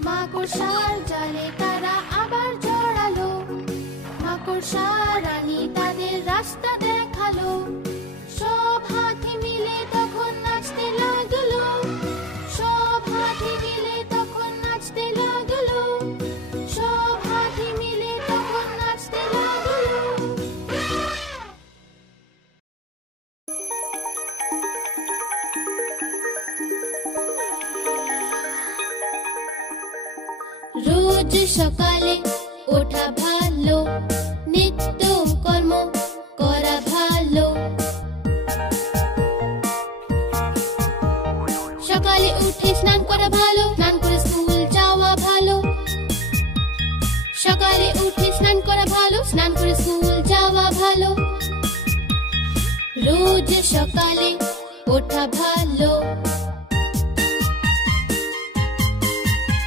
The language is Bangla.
মাকড়সার জালে তারা আবার জড়ালো। মাকড়সা রানী তাদের রাস্তা দেখালো। সব হাতি মিলে তখন নাচতে লাগলো। সব হাতি মিলে তখন নাচতে লাগলো। সব হাতি মিলে তখন নাচতে লাগলো। রোজ সকালে ওঠা ভালো, নিত্য কর্ম করা ভালো। সকালে উঠে স্নান করা ভালো, স্নান করে স্কুল যাওয়া ভালো। সকালে উঠে স্নান করা ভালো, স্নান করে স্কুল যাওয়া ভালো। রোজ সকালে ওঠা ভালো।